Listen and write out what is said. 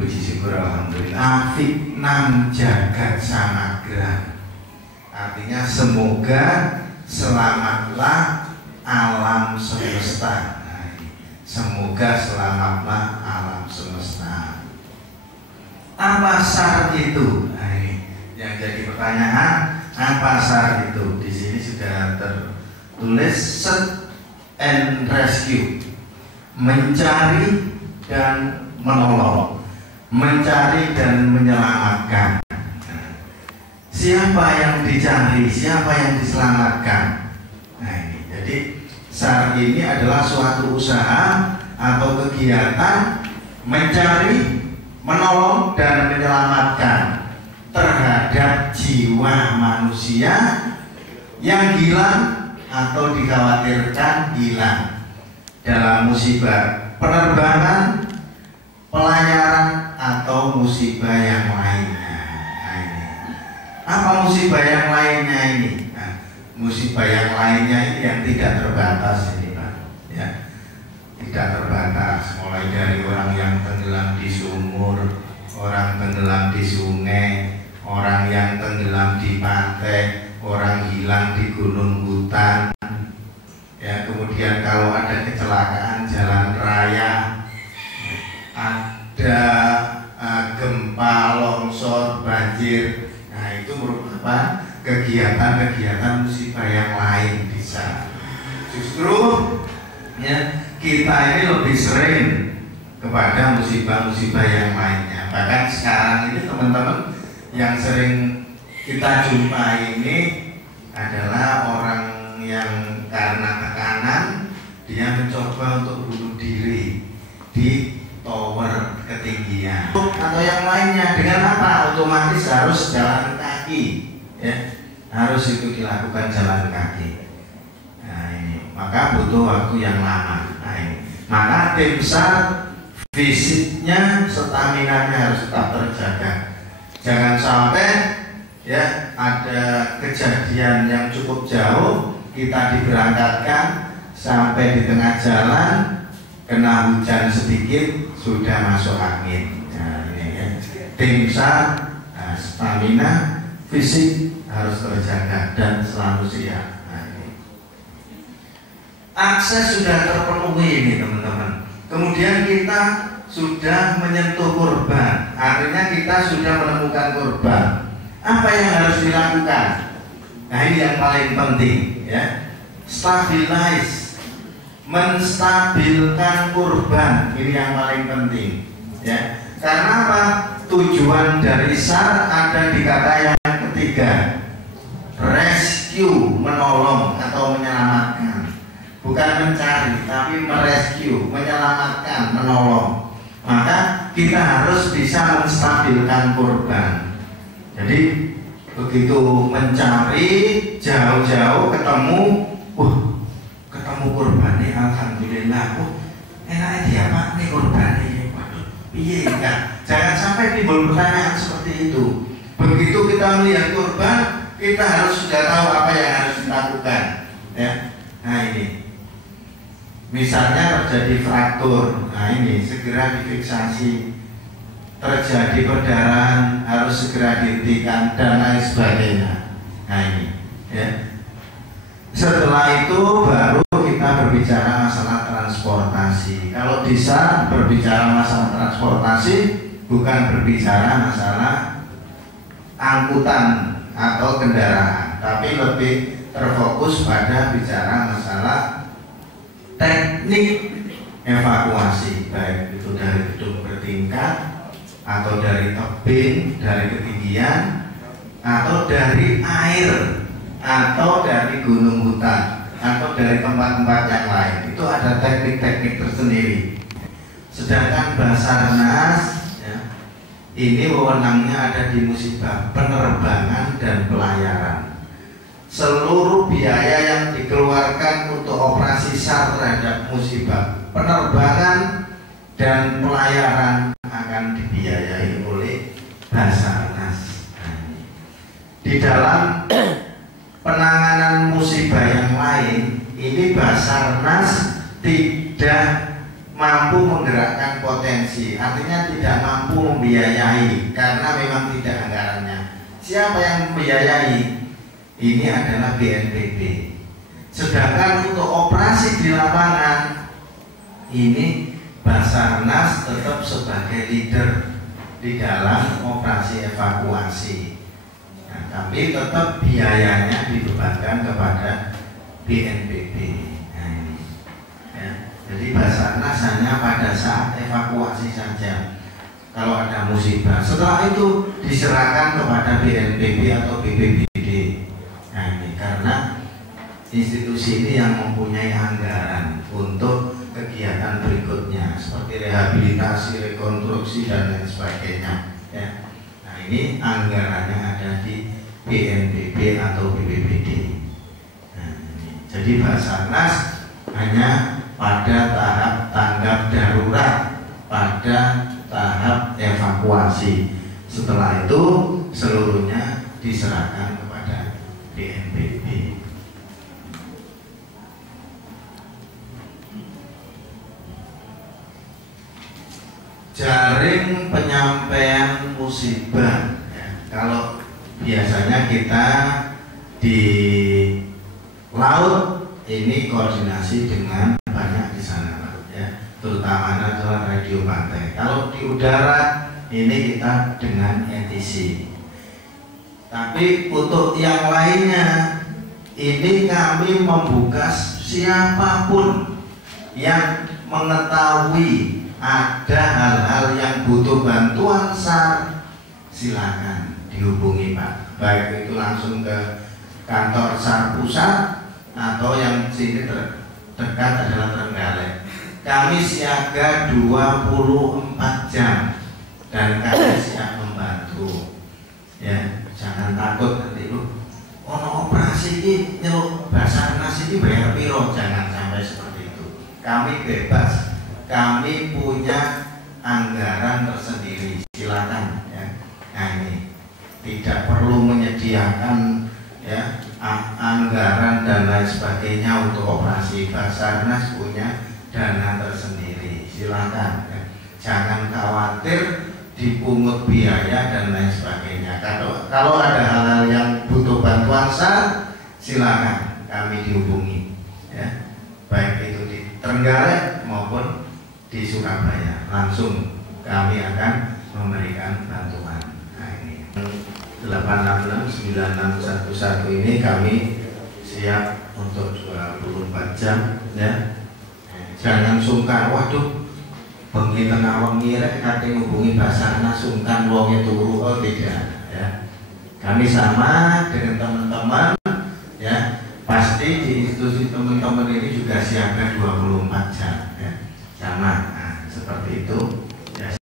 Puji syukur alhamdulillah. Fitnam jagat samagra. Artinya semoga selamatlah alam semesta. Semoga selamatlah alam semesta. Apa syarat itu? Nah, ini yang jadi pertanyaan. Apa syarat itu? Di sini sudah tertulis search and rescue, mencari dan menolong, mencari dan menyelamatkan. Siapa yang dicari, siapa yang diselamatkan? Nah ini, jadi syarat ini adalah suatu usaha atau kegiatan mencari, menolong dan menyelamatkan terhadap jiwa manusia yang hilang atau dikhawatirkan hilang dalam musibah penerbangan, pelayaran atau musibah yang lainnya. Nah, ini. Apa musibah yang lainnya ini? Nah, musibah yang lainnya ini yang tidak terbatas ini, Pak. Ya, tidak terbatas. Mulai dari orang yang tenggelam di sumur, orang tenggelam di sungai, orang yang tenggelam di pantai, orang hilang di gunung hutan. Ya, kemudian kalau ada kecelakaan jalan raya, ada gempa, longsor, banjir, nah itu merupakan kegiatan-kegiatan musibah yang lain bisa. Justru ya, kita ini lebih sering kepada musibah-musibah yang lainnya. Bahkan sekarang ini teman-teman yang sering kita jumpai ini adalah orang yang karena tekanan dia mencoba untuk bunuh diri di tower ketinggian atau yang lainnya. Dengan apa? Otomatis harus jalan kaki, ya, harus itu dilakukan jalan kaki. Nah ini, maka butuh waktu yang lama. Nah ini, maka tim SAR fisiknya, staminanya harus tetap terjaga. Jangan sampai ya ada kejadian yang cukup jauh, kita diberangkatkan sampai di tengah jalan kena hujan sedikit sudah masuk angin. Nah, ini ya. Tim SAR, stamina fisik harus terjaga dan selalu siap. Nah, ini. Akses sudah terpenuhi ini teman-teman. Kemudian kita sudah menyentuh korban, artinya kita sudah menemukan korban. Apa yang harus dilakukan? Nah ini yang paling penting ya. Stabilize, menstabilkan korban, ini yang paling penting ya. Karena apa? Tujuan dari SAR ada di kata yang ketiga, rescue, menolong atau menyelamatkan. Bukan mencari, tapi merescue, menyelamatkan, menolong. Maka kita harus bisa menstabilkan korban. Jadi begitu mencari jauh-jauh ketemu, ketemu korban nih, alhamdulillah. Enaknya dia Pak nih korban nih. Waduh, piye kan? Jangan sampai timbul pertanyaan seperti itu. Begitu kita melihat korban, kita harus sudah tahu apa yang harus dilakukan. Ya, nah ini. Misalnya terjadi fraktur, nah ini segera difiksasi. Terjadi perdarahan harus segera dihentikan dan lain sebagainya. Nah ini, ya. Setelah itu baru kita berbicara masalah transportasi. Kalau bisa berbicara masalah transportasi, bukan berbicara masalah angkutan atau kendaraan, tapi lebih terfokus pada bicara masalah teknik evakuasi, baik itu dari gedung bertingkat atau dari tebing, dari ketinggian, atau dari air, atau dari gunung hutan, atau dari tempat-tempat yang lain. Itu ada teknik-teknik tersendiri. Sedangkan Basarnas ya, ini wewenangnya ada di musibah penerbangan dan pelayaran. Seluruh biaya yang dikeluarkan untuk operasi SAR terhadap musibah penerbangan dan pelayaran akan dibiayai oleh Basarnas. Di dalam penanganan musibah yang lain, ini Basarnas tidak mampu menggerakkan potensi, artinya tidak mampu membiayai karena memang tidak anggarannya. Siapa yang membiayai? Ini adalah BNPB. Sedangkan untuk operasi di lapangan ini Basarnas tetap sebagai leader di dalam operasi evakuasi. Nah, tapi tetap biayanya dibebankan kepada BNPB. Nah, ini. Ya. Jadi Basarnas hanya pada saat evakuasi saja. Kalau ada musibah, setelah itu diserahkan kepada BNPB atau BPBD. Nah, ini karena institusi ini yang mempunyai anggaran untuk kegiatan berikutnya seperti rehabilitasi, rekonstruksi dan lain sebagainya. Ya. Nah, ini anggarannya ada di BNPB atau BPBD. Nah, jadi Basarnas hanya pada tahap tanggap darurat, pada tahap evakuasi. Setelah itu seluruhnya diserahkan kepada BNPB. Jaring penyampaian musibah. Ya, kalau biasanya kita di laut ini koordinasi dengan banyak di sana, ya, terutama adalah radio pantai. Kalau di udara ini kita dengan ETC. Tapi untuk yang lainnya ini kami membuka siapapun yang mengetahui ada hal-hal yang butuh bantuan SAR, silakan dihubungi Pak. Baik itu langsung ke kantor SAR pusat atau yang sini terdekat adalah Trenggalek. Kami siaga 24 jam dan kami siap membantu. Ya, jangan takut nanti ono operasi ini nyeluk Basarnas ini bayar piro, jangan sampai seperti itu. Kami bebas. Kami punya anggaran tersendiri, silakan ya. Nah, ini tidak perlu menyediakan ya anggaran dan lain sebagainya untuk operasi. Basarnas punya dana tersendiri, silakan ya. Jangan khawatir dipungut biaya dan lain sebagainya. Kalau ada hal-hal yang butuh bantuan SAR, silakan kami dihubungi ya. Baik itu di Trenggalek maupun di Surabaya, langsung kami akan memberikan bantuan. Nah, ini 8669611 ini kami siap untuk 24 jam ya. Jangan sungkan, waduh bengi tengah wengi rek kate ngubungi Basarnas sungkan wonge turu, oh tidak ya. Kami sama dengan teman-teman ya, pasti di institusi teman-teman ini juga siaga 24 jam ya. Sama, nah, seperti itu.